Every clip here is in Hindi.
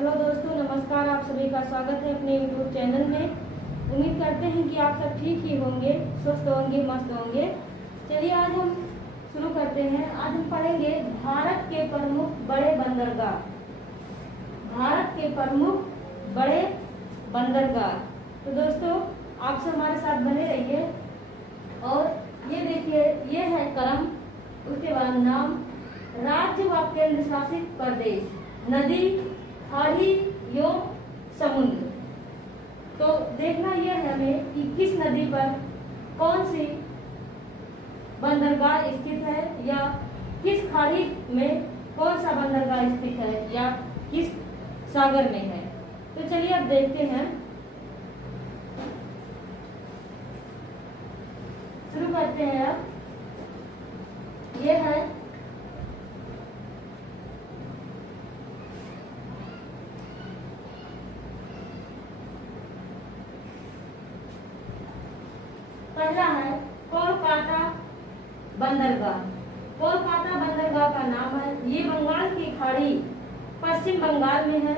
हेलो दोस्तों, नमस्कार। आप सभी का स्वागत है अपने यूट्यूब चैनल में। उम्मीद करते हैं कि आप सब ठीक ही होंगे, स्वस्थ होंगे, मस्त होंगे। चलिए आज हम शुरू करते हैं। आज हम पढ़ेंगे भारत के प्रमुख बड़े बंदरगाह। भारत के प्रमुख बड़े बंदरगाह। तो दोस्तों आप सब हमारे साथ बने रहिए। और ये देखिए, ये है क्रम, उसके बाद नाम, राज्य व केंद्र शासित प्रदेश, नदी, खाड़ी एवं समुद्र। तो देखना यह है हमें कि किस नदी पर कौन सी बंदरगाह स्थित है, या किस खाड़ी में कौन सा बंदरगाह स्थित है, या किस सागर में है। तो चलिए अब देखते हैं, शुरू करते हैं। अब यह है पहला है कोलकाता बंदरगाह। कोलकाता बंदरगाह का नाम है, ये बंगाल की खाड़ी पश्चिम बंगाल में है,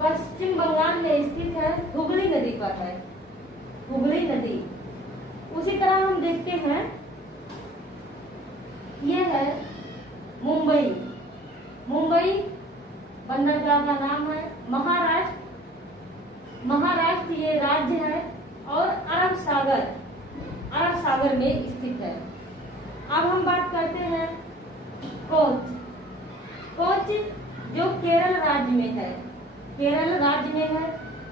पश्चिम बंगाल में स्थित है, हुगली नदी पर है, हुगली नदी। उसी तरह हम देखते हैं, ये है मुंबई। मुंबई बंदरगाह का नाम है, महाराष्ट्र, महाराष्ट्र ये राज्य है और अरब सागर में स्थित है। अब हम बात करते हैं कोच। कोच जो केरल राज्य में है, केरल राज्य में है।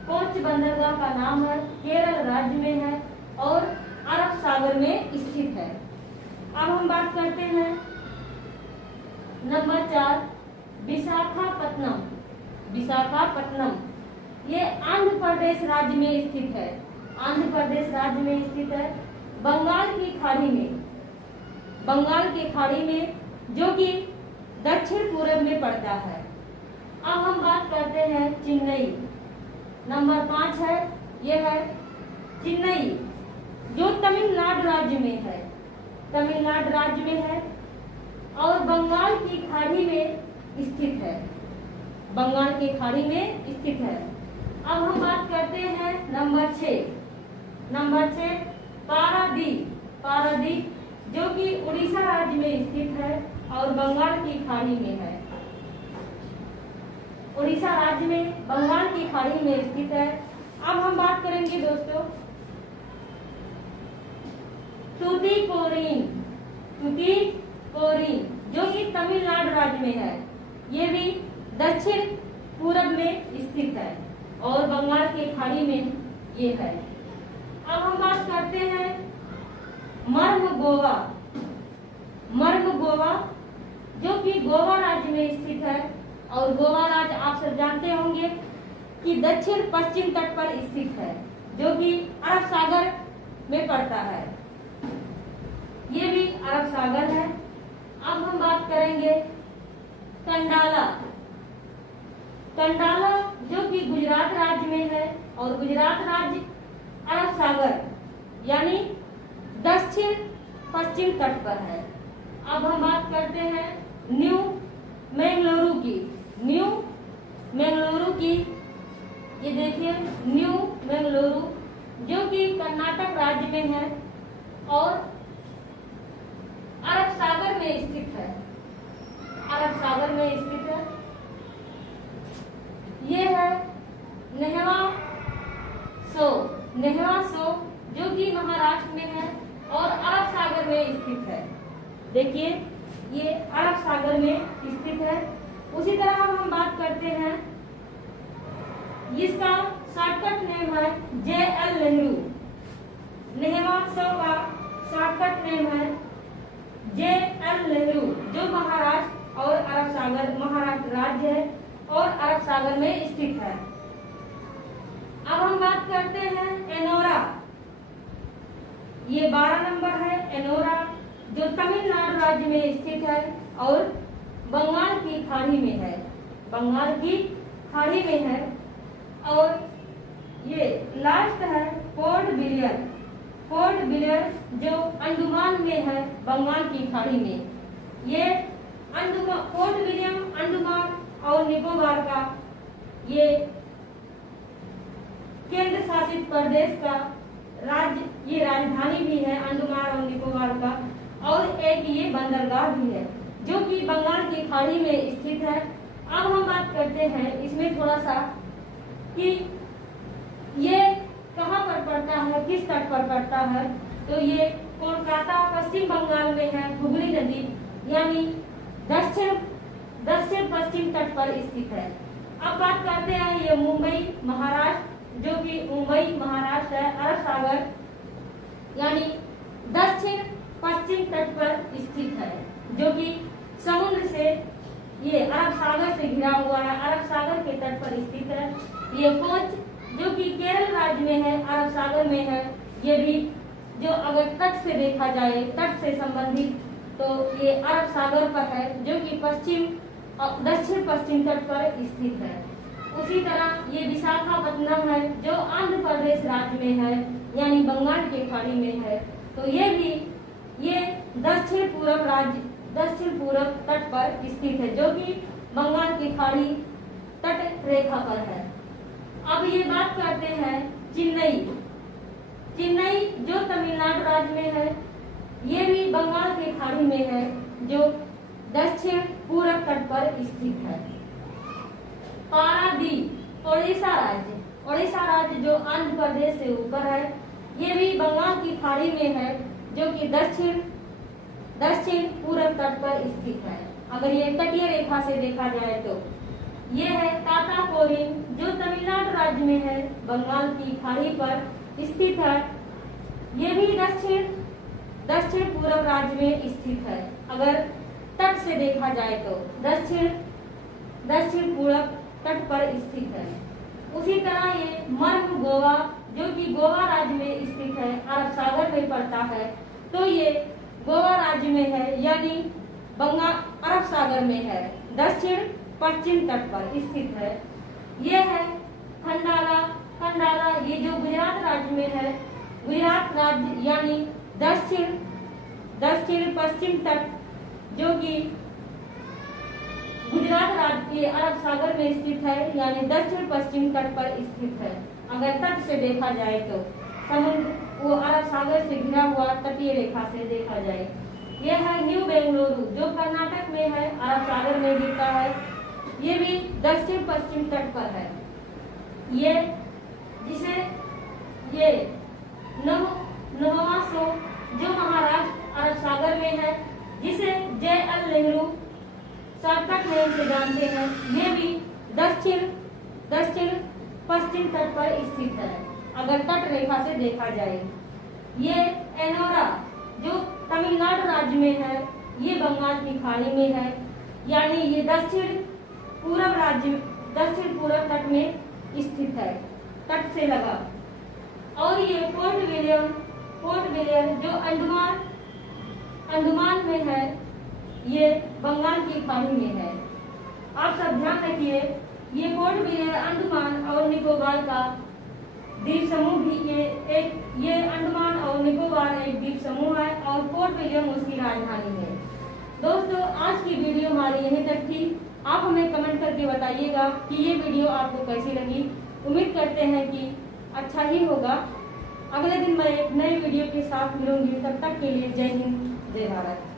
कोच बंदरगाह का नाम है, केरल राज्य में है और अरब सागर में स्थित है। अब हम बात करते हैं नंबर 4, विशाखापत्तनम। विशाखापत्तनम ये आंध्र प्रदेश राज्य में स्थित है, आंध्र प्रदेश राज्य में स्थित है, बंगाल की खाड़ी में, बंगाल की खाड़ी में, जो कि दक्षिण पूर्व में पड़ता है। अब हम बात करते हैं चेन्नई। नंबर 5 है, यह है चेन्नई, जो तमिलनाडु राज्य में है, तमिलनाडु राज्य में है और बंगाल की खाड़ी में स्थित है, बंगाल की खाड़ी में स्थित है। अब हम बात करते हैं नंबर 6। नंबर 6 पारादीप। पारादीप जो कि उड़ीसा राज्य में स्थित है और बंगाल की खाड़ी में है, उड़ीसा राज्य में बंगाल की खाड़ी में स्थित है। अब हम बात करेंगे दोस्तों तूतीकोरिन। तूतीकोरिन जो कि तमिलनाडु राज्य में है, ये भी दक्षिण पूर्व में स्थित है और बंगाल की खाड़ी में ये है। अब हम बात करते हैं मर्मगोवा। मर्मगोवा जो कि गोवा राज्य में स्थित है और गोवा राज्य आप सब जानते होंगे कि दक्षिण पश्चिम तट पर स्थित है, जो कि अरब सागर में पड़ता है, ये भी अरब सागर है। अब हम बात करेंगे कंडाला। कंडाला जो कि गुजरात राज्य में है और गुजरात राज्य अरब सागर यानी दक्षिण पश्चिम तट पर है। अब हम बात करते हैं न्यू मैंगलोरू की। न्यू मैंगलोरू की, ये देखिए न्यू मैंगलोरू जो कि कर्नाटक राज्य में है और अरब सागर में स्थित है, अरब सागर में स्थित है। ये है नेहवा सो जो कि महाराष्ट्र में है और अरब सागर में स्थित है। देखिए ये अरब सागर में स्थित है। उसी तरह हम बात करते हैं, इसका शॉर्टकट नेम है JL नेहरू। नेहवा सो का शॉर्टकट नेम है JL नेहरू, जो महाराष्ट्र और अरब सागर, महाराष्ट्र राज्य है और अरब सागर में स्थित है। अब हम बात करते हैं एनोरा। ये 12 नंबर है, एनोरा जो तमिलनाडु राज्य में स्थित है और बंगाल की खाड़ी में है, बंगाल की खाड़ी में है। और ये लास्ट है पोर्ट ब्लेयर। पोर्ट ब्लेयर जो अंडमान में है, बंगाल की खाड़ी में। ये पोर्ट विलियम अंडमान और निकोबार का ये केंद्र शासित प्रदेश का राज्य, ये राजधानी भी है अंडमान और निकोबार का, और एक ये बंदरगाह भी है जो कि बंगाल की खाड़ी में स्थित है। अब हम बात करते हैं इसमें थोड़ा सा कि ये कहाँ पर पड़ता है, किस तट पर पड़ता है। तो ये कोलकाता पश्चिम बंगाल में है, हुगली नदी यानी दक्षिण पश्चिम तट पर स्थित है। अब बात करते हैं ये मुंबई महाराष्ट्र, जो कि मुंबई महाराष्ट्र है, अरब सागर यानी दक्षिण पश्चिम तट पर स्थित है, जो कि समुद्र से, ये अरब सागर से घिरा हुआ है, अरब सागर के तट पर स्थित है। ये कोच जो कि केरल राज्य में है, अरब सागर में है। ये भी जो अगर तट से देखा जाए, तट से संबंधित, तो ये अरब सागर पर है, जो कि दक्षिण पश्चिम तट पर स्थित है। उसी तरह ये विशाखापत्तनम है, जो आंध्र प्रदेश राज्य में है, यानी बंगाल के खाड़ी में है। तो ये दक्षिण पूर्व तट पर स्थित है, जो कि बंगाल की खाड़ी तट रेखा पर है। अब ये बात करते हैं चेन्नई जो तमिलनाडु राज्य में है, ये भी बंगाल की खाड़ी में है, जो दक्षिण पूर्व तट पर स्थित है। पारादीप ओडिशा राज्य जो आंध्र प्रदेश से ऊपर है, ये भी बंगाल की खाड़ी में है, जो कि दक्षिण पूर्व तट पर स्थित है। अगर ये तटीय रेखा से देखा जाए तो ये है ताताकोरिन, जो तमिलनाडु राज्य में है, बंगाल की खाड़ी पर स्थित है। ये भी दक्षिण पूर्व राज्य में स्थित है। अगर तट से देखा जाए तो दक्षिण पूर्व तट पर स्थित है। उसी तरह ये मर्म गोवा, जो कि गोवा राज्य में स्थित है, अरब सागर में पड़ता है। तो ये गोवा राज्य में है, यानी अरब सागर में है, दक्षिण पश्चिम तट पर स्थित है। ये है खंडाला, ये जो गुजरात राज्य में है, गुजरात राज्य यानी दक्षिण पश्चिम तट, जो कि गुजरात राज्य के अरब सागर में स्थित है, यानी दक्षिण पश्चिम तट पर स्थित है। अगर तट से देखा जाए तो समुद्र वो अरब सागर से घिरा हुआ तटीय रेखा से देखा जाए। यह है न्यू बेंगलुरु, जो कर्नाटक में है, अरब सागर में गिरता है। ये भी दक्षिण पश्चिम तट पर है। ये नवासो, जो महाराष्ट्र अरब सागर में है, जिसे JL नेहरू शॉर्टकट नेम से जानते हैं, ये भी दक्षिण पश्चिम तट पर स्थित है, अगर तट रेखा से देखा जाए। ये एनोरा, जो तमिलनाडु राज्य में है, ये बंगाल की खाड़ी में है, यानी ये दक्षिण पूर्व तट में स्थित है, तट से लगा। और ये पोर्ट विलियम जो अंडमान में है, ये बंगाल की खाड़ी में है। आप सब ध्यान रखिए, ये पोर्ट विलियम अंडमान और निकोबार का द्वीप समूह भी ये अंडमान और निकोबार एक द्वीप समूह है, और पोर्ट विलियम उसकी राजधानी है। दोस्तों, आज की वीडियो हमारी यहीं तक थी। आप हमें कमेंट करके बताइएगा कि ये वीडियो आपको कैसी लगी। उम्मीद करते हैं कि अच्छा ही होगा। अगले दिन मैं एक नए वीडियो के साथ मिलूंगी। तब तक के लिए जय हिंद, जय भारत।